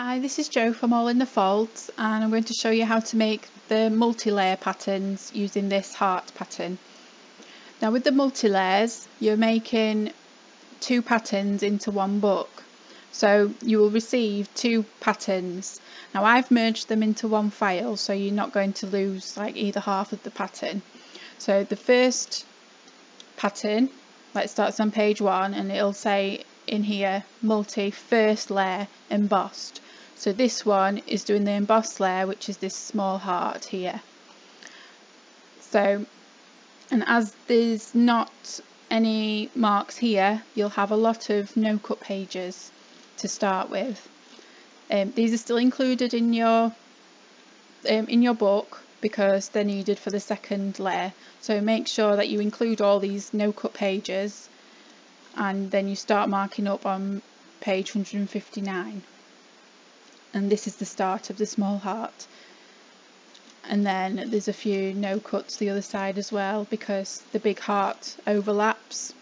Hi, this is Jo from All in the Folds, and I'm going to show you how to make the multi-layer patterns using this heart pattern. Now with the multi-layers, you're making two patterns into one book. So you will receive two patterns. Now I've merged them into one file, so you're not going to lose like either half of the pattern. So the first pattern, it starts on page 1 and it'll say in here multi first layer embossed. So this one is doing the embossed layer, which is this small heart here. So, and as there's not any marks here, you'll have a lot of no cut pages to start with. These are still included in your book because they're needed for the second layer. So make sure that you include all these no cut pages, and then you start marking up on page 159. And this is the start of the small heart. And then there's a few no cuts the other side as well because the big heart overlaps.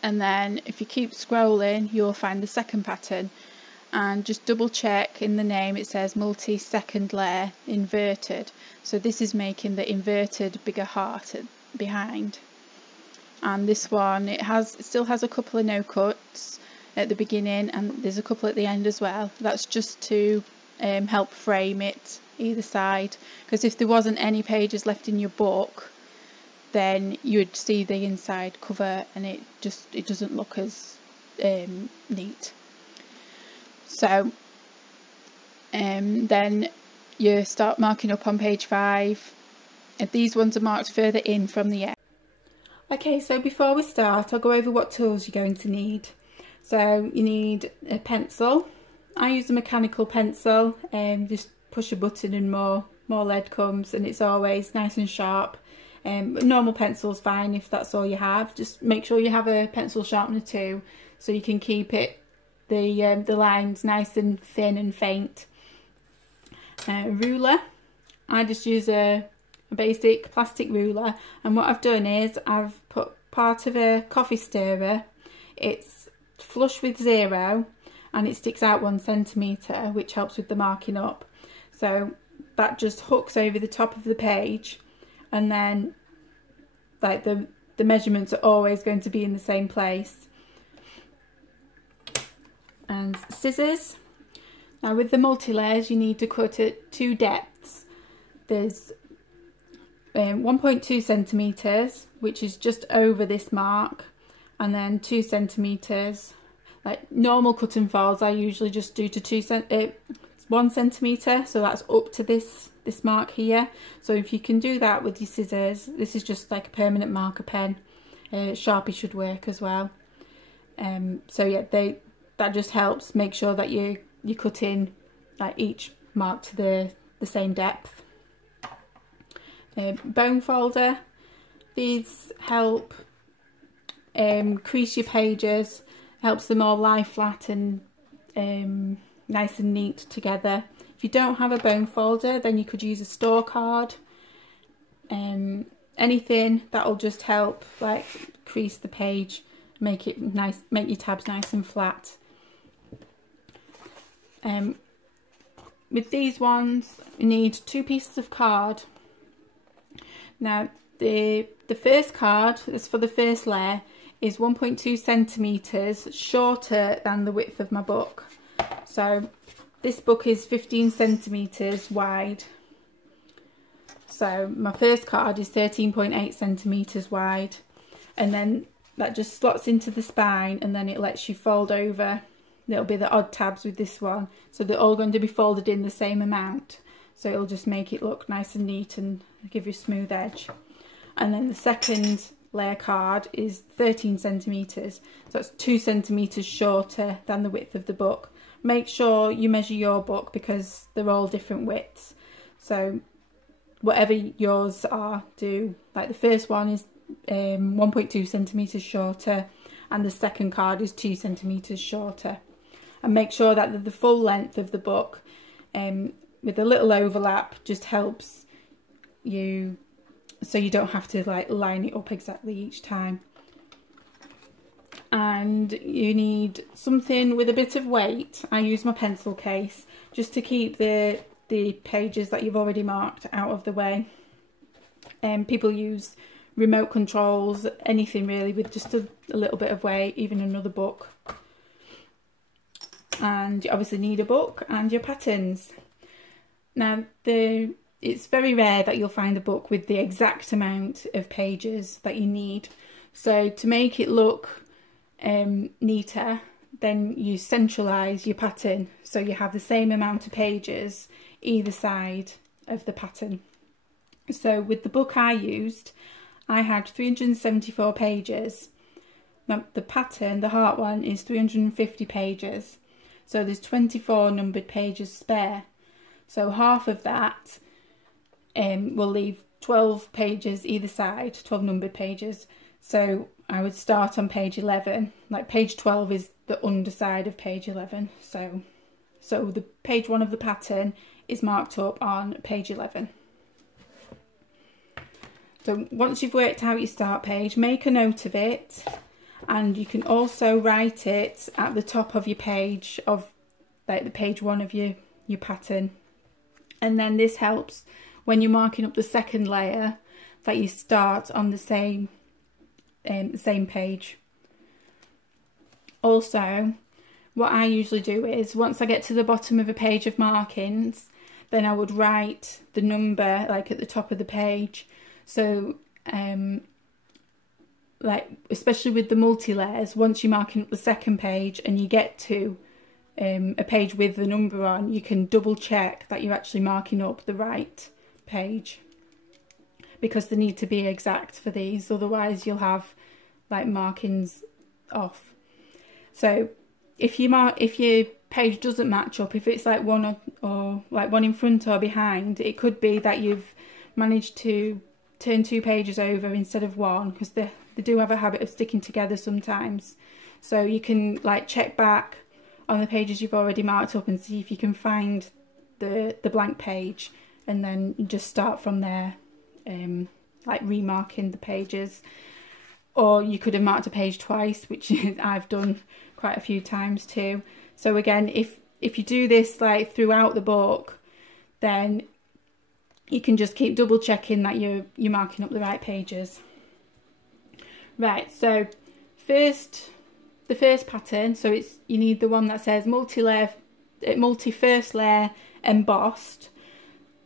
And then if you keep scrolling, you'll find the second pattern, and just double check in the name it says multi second layer inverted. So this is making the inverted bigger heart behind. And this one, it still has a couple of no cuts at the beginning, and there's a couple at the end as well. That's just to help frame it either side, because if there wasn't any pages left in your book, then you'd see the inside cover and it doesn't look as neat. So then you start marking up on page 5, and these ones are marked further in from the end. Okay, so before we start, I'll go over what tools you're going to need. So you need a pencil. I use a mechanical pencil, just push a button and more lead comes, and it's always nice and sharp. But normal pencil's fine if that's all you have. Just make sure you have a pencil sharpener too, so you can keep the lines nice and thin and faint. Ruler. I just use a basic plastic ruler, and what I've done is I've put part of a coffee stirrer. It's flush with 0 and it sticks out 1 centimetre, which helps with the marking up. So that just hooks over the top of the page, and then like the measurements are always going to be in the same place. And scissors. Now with the multi-layers, you need to cut at 2 depths. There's 1.2 centimetres, which is just over this mark, and then 2 centimetres. Like normal cut and folds, I usually just do to 1 centimetre, so that's up to this mark here. So if you can do that with your scissors, this is just like a permanent marker pen. Sharpie should work as well. So yeah, that just helps make sure that you cut in like each mark to the same depth. Bone folder. These help crease your pages, helps them all lie flat and nice and neat together. If you don't have a bone folder, then you could use a store card. Anything that'll just help like crease the page, make it nice, make your tabs nice and flat. With these ones, you need 2 pieces of card. Now the first card is for the first layer is 1.2 centimetres shorter than the width of my book. So this book is 15 centimetres wide. So my first card is 13.8 centimetres wide, and then that just slots into the spine, and then it lets you fold over. There'll be the odd tabs with this one, so they're all going to be folded in the same amount. So it'll just make it look nice and neat and give you a smooth edge. And then the second layer card is 13 centimetres, so that's 2 centimetres shorter than the width of the book. Make sure you measure your book because they're all different widths. So whatever yours are, do. Like the first one is 1.2 centimetres shorter, and the second card is 2 centimetres shorter. And make sure that the full length of the book, with a little overlap, just helps you, so you don't have to like line it up exactly each time. and you need something with a bit of weight. I use my pencil case just to keep the pages that you've already marked out of the way. People use remote controls, anything really with just a little bit of weight, even another book. And you obviously need a book and your patterns. Now it's very rare that you'll find a book with the exact amount of pages that you need. So to make it look neater, then you centralise your pattern so you have the same amount of pages either side of the pattern. So with the book I used, I had 374 pages. Now the pattern, the heart one, is 350 pages. So there's 24 numbered pages spare. So half of that will leave 12 pages either side, 12 numbered pages. So I would start on page 11. Like page 12 is the underside of page 11. So the page 1 of the pattern is marked up on page 11. So once you've worked out your start page, make a note of it, and you can also write it at the top of your page, of like the page 1 of your pattern. And then this helps when you're marking up the second layer that you start on the same page. Also, what I usually do is once I get to the bottom of a page of markings, then I would write the number like at the top of the page. So like especially with the multi-layers, once you're marking up the second page and you get to a page with the number on, you can double check that you're actually marking up the right page, because they need to be exact for these, otherwise you'll have like markings off. So if your page doesn't match up, if it's like one or like one in front or behind, it could be that you've managed to turn 2 pages over instead of 1, because they do have a habit of sticking together sometimes. So you can like check back on the pages you've already marked up and see if you can find the blank page, and then you just start from there, like remarking the pages. Or you could have marked a page twice, which I've done quite a few times too. So again, if you do this like throughout the book, then you can just keep double checking that you're marking up the right pages. Right, so the first pattern, so you need the one that says multi first layer embossed,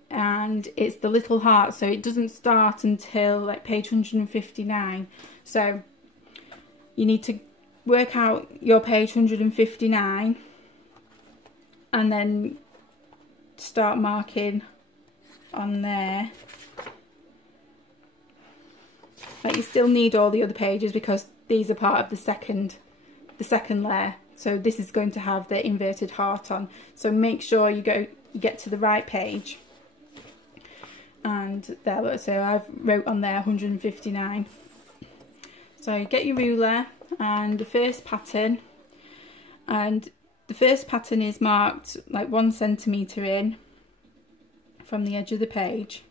and it's the little heart, so it doesn't start until like page 159. So you need to work out your page 159 and then start marking on there. Like you still need all the other pages because these are part of the second layer. So this is going to have the inverted heart on. So make sure you get to the right page. And there, so I've wrote on there 159. So you get your ruler and the first pattern, and the first pattern is marked like 1 centimetre in from the edge of the page.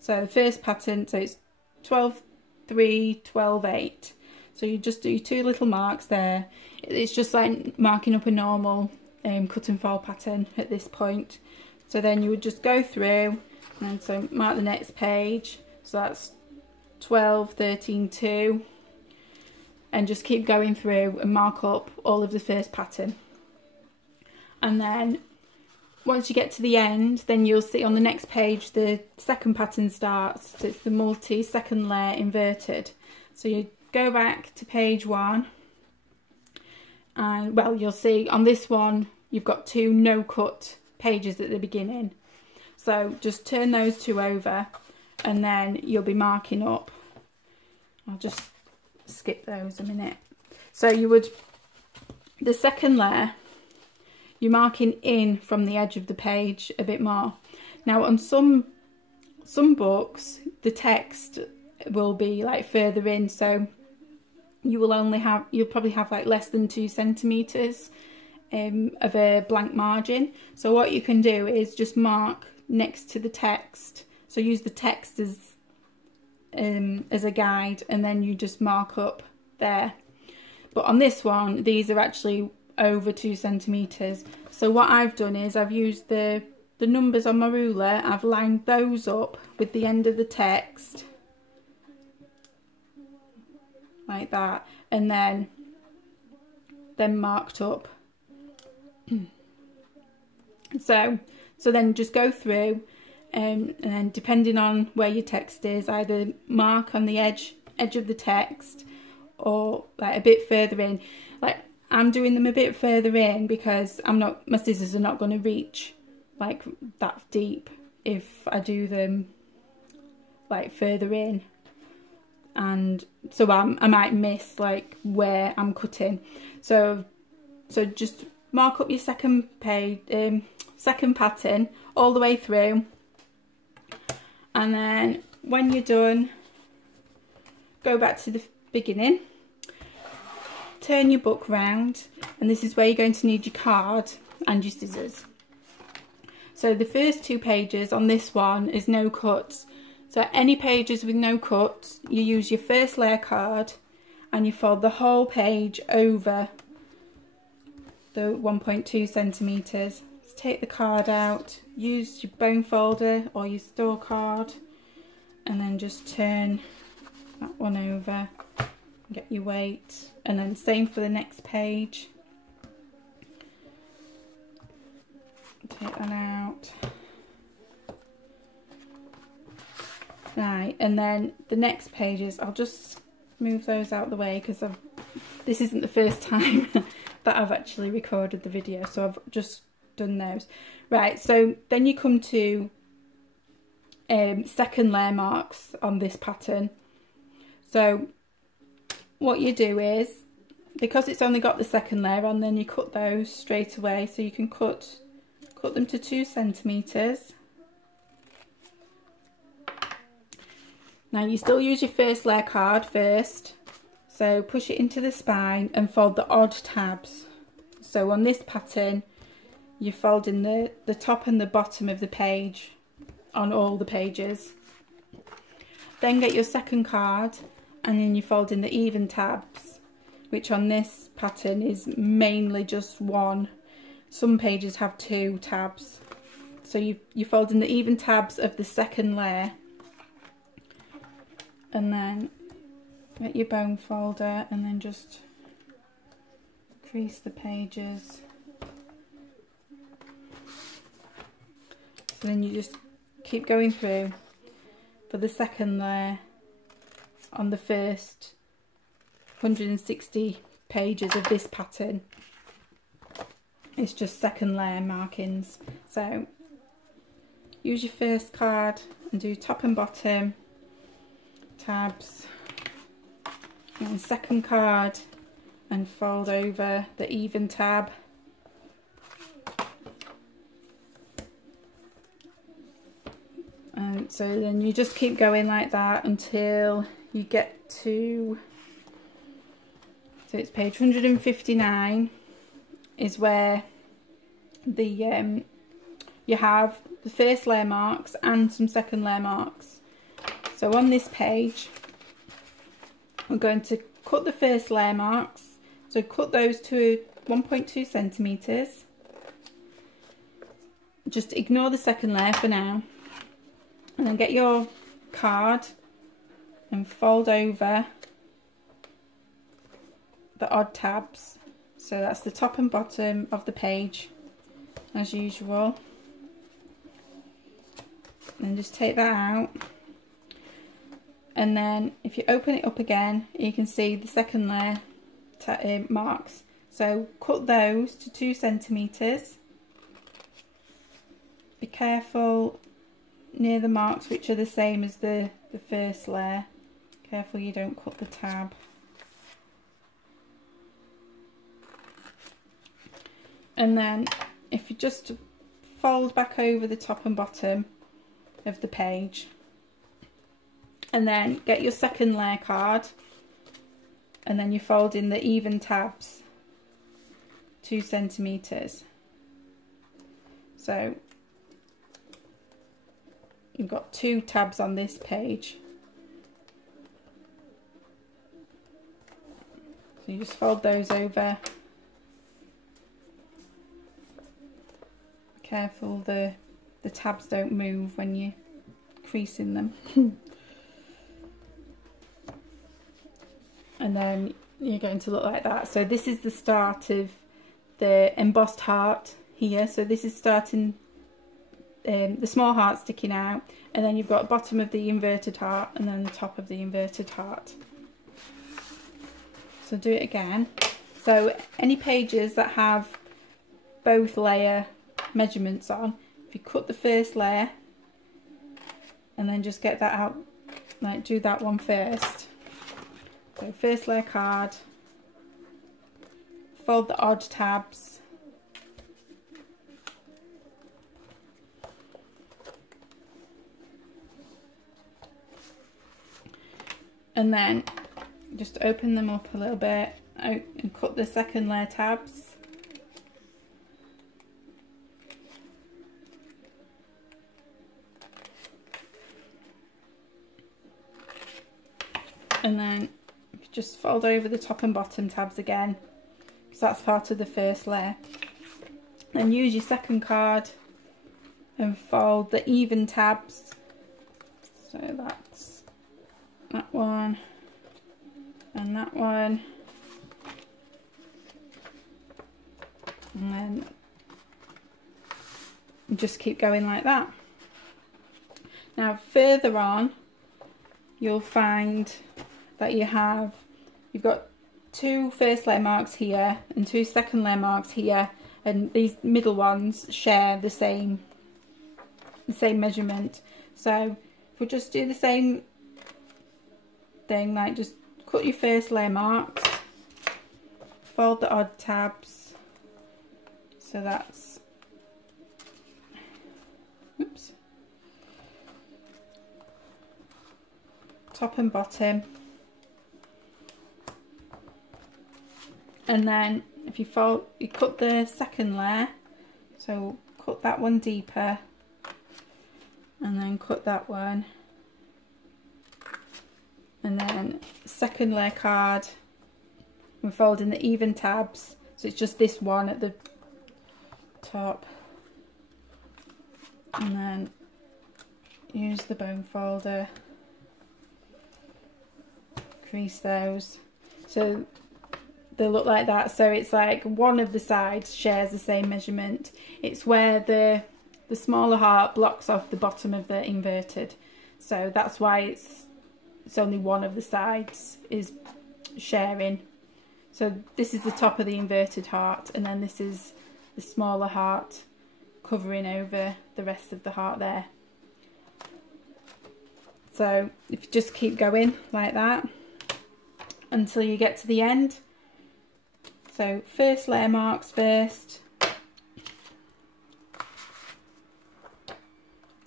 So the first pattern, so it's 12, 3, 12, 8. So you just do 2 little marks there. It's just like marking up a normal cut and fold pattern at this point. So then you would just go through and so mark the next page. So that's 12, 13, 2. And just keep going through and mark up all of the first pattern. And then once you get to the end, then you'll see on the next page the second pattern starts. So it's the multi second layer inverted. So you go back to page 1, and well, you'll see on this one you've got 2 no cut pages at the beginning. So just turn those 2 over and then you'll be marking up. I'll just skip those a minute. So you would, the second layer, you're marking in from the edge of the page a bit more. Now on some books the text will be like further in, so you'll probably have like less than 2 centimetres of a blank margin. So what you can do is just mark next to the text, so use the text as a guide, and then you just mark up there. but on this one these are actually over 2 centimetres. So what I've done is I've used the numbers on my ruler, I've lined those up with the end of the text like that, and then marked up. so then just go through and then depending on where your text is, either mark on the edge of the text or like a bit further in. Like I'm doing them a bit further in because my scissors are not going to reach like that deep if I do them like further in, and so I might miss like where I'm cutting. So just mark up your second page, second pattern all the way through, and then when you're done, go back to the beginning, turn your book round, and this is where you're going to need your card and your scissors. So the first 2 pages on this one is no cuts. So any pages with no cuts, you use your first layer card and you fold the whole page over the 1.2 centimetres. So take the card out, use your bone folder or your store card, and then just turn that one over, get your weight, and then same for the next page. Take that out. Right, and then the next pages, I'll just move those out of the way because this isn't the first time that I've actually recorded the video, so I've just done those. Right, so then you come to second layer marks on this pattern. So what you do is, because it's only got the second layer on, then you cut those straight away. So you can cut them to 2 centimetres. Now you still use your first layer card first, so push it into the spine and fold the odd tabs. So on this pattern you're folding the top and the bottom of the page on all the pages. Then get your second card and then you fold in the even tabs, which on this pattern is mainly just 1. Some pages have 2 tabs. So you fold in the even tabs of the second layer, and then get your bone folder and then just crease the pages. So then you just keep going through for the second layer on the first 160 pages of this pattern. It's just second layer markings. So use your first card and do top and bottom tabs, and second card and fold over the even tab. And so then you just keep going like that until you get to, so it's page 159 is where the you have the first layer marks and some second layer marks. So on this page we're going to cut the first layer marks, so cut those to 1.2 centimetres. Just ignore the second layer for now, and then get your card and fold over the odd tabs. So that's the top and bottom of the page as usual. And just take that out, and then if you open it up again you can see the second layer marks. So cut those to 2 centimetres. Be careful near the marks which are the same as the first layer. Careful you don't cut the tab. And then if you just fold back over the top and bottom of the page, and then get your second layer card and then you fold in the even tabs 2 centimetres. So you've got 2 tabs on this page. So you just fold those over. Careful the tabs don't move when you're creasing them. And then you're going to look like that. So this is the start of the embossed heart here. So this is starting the small heart sticking out, and then you've got bottom of the inverted heart and then the top of the inverted heart. So do it again. So any pages that have both layer measurements on, if you cut the first layer and then just get that out, like do that one first. So first layer card, fold the odd tabs, and then just open them up a little bit and cut the second layer tabs. And then just fold over the top and bottom tabs again, because that's part of the first layer. Then use your second card and fold the even tabs. So that's that one and that one. And then just keep going like that. Now further on, you'll find that you've got 2 first layer marks here and 2 second layer marks here, and these middle ones share the same measurement. So if we just do the same thing, like just cut your first layer marks, fold the odd tabs, so that's, oops, top and bottom. And then if you cut the second layer, so cut that one deeper and then cut that one, and then second layer card, we're folding the even tabs, so it's just this one at the top, and then use the bone folder, crease those so they look like that. So it's like one of the sides shares the same measurement. It's where the smaller heart blocks off the bottom of the inverted, so that's why it's only one of the sides is sharing. So this is the top of the inverted heart, and then this is the smaller heart covering over the rest of the heart there. So if you just keep going like that until you get to the end. So first layer marks first,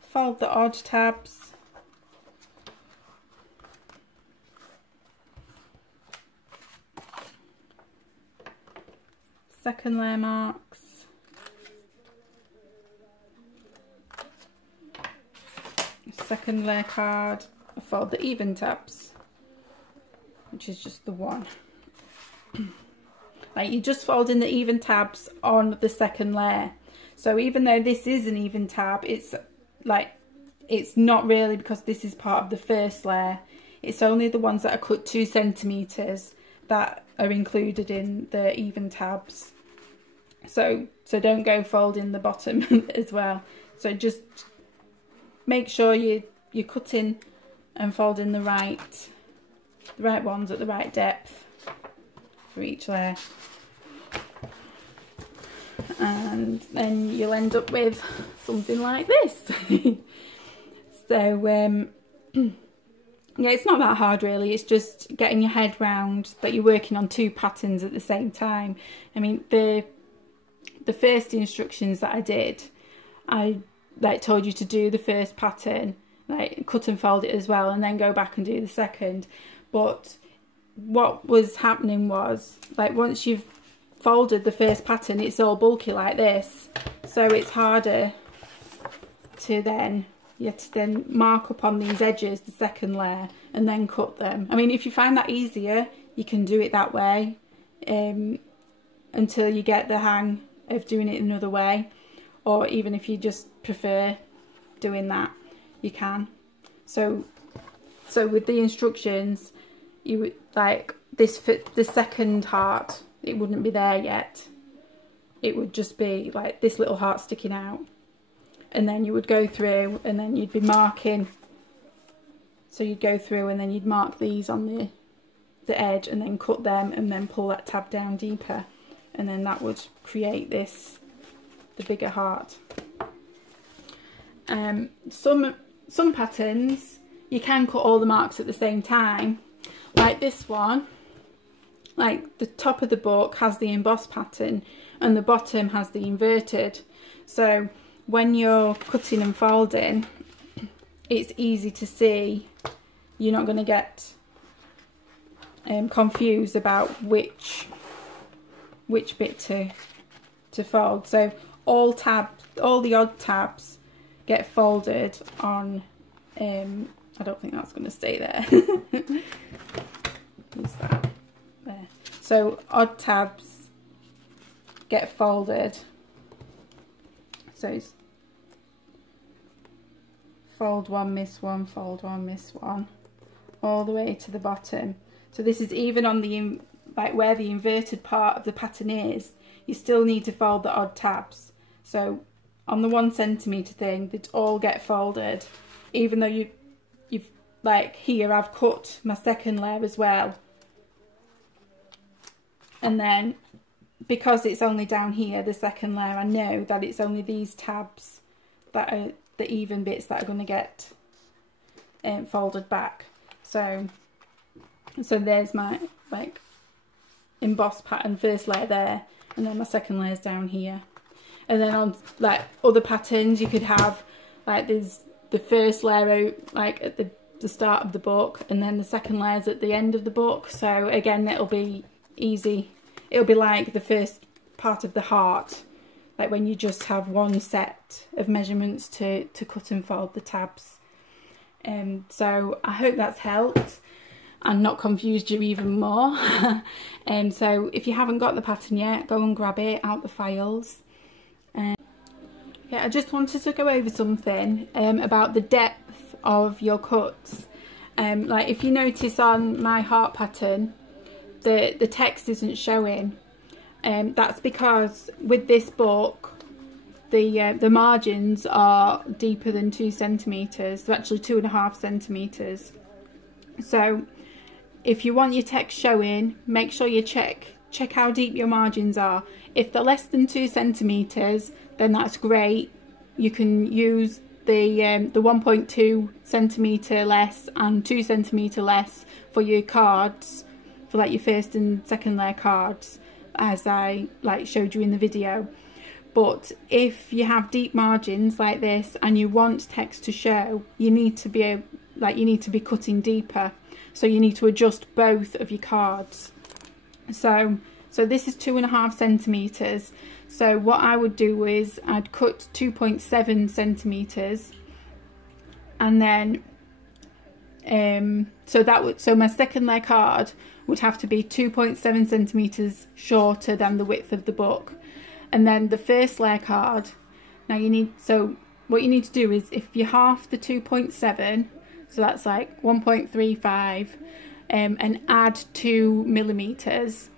fold the odd tabs, second layer marks, second layer card, fold the even tabs, which is just the one. Like you're just folding the even tabs on the second layer. So even though this is an even tab, it's not really, because this is part of the first layer. It's only the ones that are cut 2 centimeters that are included in the even tabs. So don't go folding the bottom as well. So just make sure you're cutting and folding the right ones at the right depth for each layer, and then you'll end up with something like this. So yeah, it's not that hard really, it's just getting your head round that you're working on 2 patterns at the same time. I mean, the first instructions that I did, I told you to do the first pattern, like cut and fold it as well, and then go back and do the second. But what was happening was, like, once you've folded the first pattern, it's all bulky like this, so it's harder to then, you have to then mark up on these edges the second layer and then cut them. I mean, if you find that easier, you can do it that way, until you get the hang of doing it another way, or even if you just prefer doing that, you can. So with the instructions, you would, like this, for the second heart, it wouldn't be there yet. It would just be like this little heart sticking out, and then you would go through and then you'd be marking. So you'd go through and then you'd mark these on the edge and then cut them and then pull that tab down deeper, and then that would create the bigger heart. Some patterns you can cut all the marks at the same time, like this one. Like the top of the book has the embossed pattern and the bottom has the inverted, so when you're cutting and folding, it's easy to see. You're not going to get confused about which bit to fold. So all the odd tabs get folded on. I don't think that's going to stay there. What's that? There. So odd tabs get folded. So it's fold one, miss one, fold one, miss one, all the way to the bottom. So this is even on the, like where the inverted part of the pattern is, you still need to fold the odd tabs. So on the 1 centimetre thing, they all get folded, even though you've like here I've cut my second layer as well. And then because it's only down here, the second layer, I know that it's only these tabs that are the even bits that are going to get folded back. So there's my like embossed pattern first layer there, and then my second layer's down here. And then on like other patterns, you could have like there's the first layer out like at the start of the book, and then the second layer's at the end of the book. So again, it'll be easy. It'll be like the first part of the heart, like when you just have one set of measurements to cut and fold the tabs. So I hope that's helped and not confused you even more. So if you haven't got the pattern yet, go and grab it out the files. Yeah, I just wanted to go over something about the depth of your cuts. Like if you notice on my heart pattern, the text isn't showing. That's because with this book, the margins are deeper than 2 centimetres. They're actually 2.5 centimetres. So if you want your text showing, make sure you check how deep your margins are. If they're less than 2 centimetres, then that's great. You can use the 1.2 centimetre less and 2 centimetre less for your cards, for like your first and second layer cards, as I like showed you in the video. But if you have deep margins like this and you want text to show, you need to be cutting deeper. So you need to adjust both of your cards. So this is 2.5 centimetres. So what I would do is I'd cut 2.7 centimetres, and then so my second layer card would have to be 2.7 centimetres shorter than the width of the book. And then the first layer card, so what you need to do is, if you half the 2.7, so that's like 1.35, and add 2 millimetres,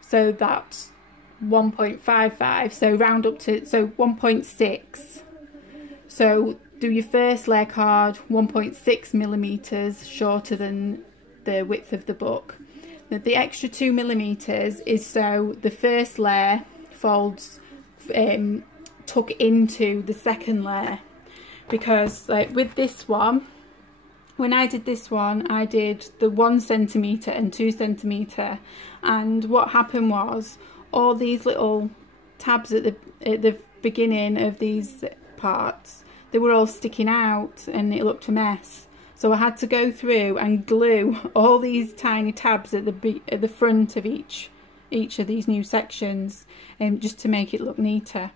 so that's 1.55, so round up to 1.6. So do your first layer card 1.6 millimetres shorter than the width of the book. Now, the extra 2 millimetres is so the first layer folds tuck into the second layer, because like with this one, when I did this one, I did the 1 centimetre and 2 centimetre, and what happened was all these little tabs at the beginning of these parts, they were all sticking out and it looked a mess. So I had to go through and glue all these tiny tabs at the front of each of these new sections, just to make it look neater.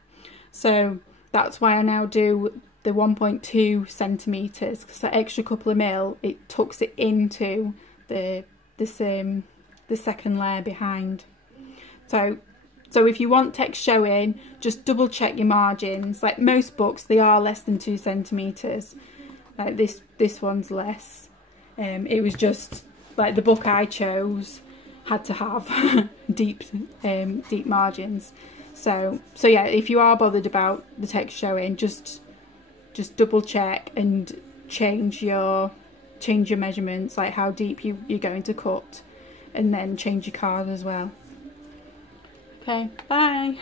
So that's why I now do the 1.2 centimetres, because that extra couple of mil, it tucks it into the second layer behind. So if you want text showing, just double check your margins. Like most books, they are less than 2 centimetres. Like this one's less. It was just like the book I chose had to have deep margins. So yeah, if you are bothered about the text showing, just double check and change your measurements, like how deep you're going to cut, and then change your card as well. Okay, bye.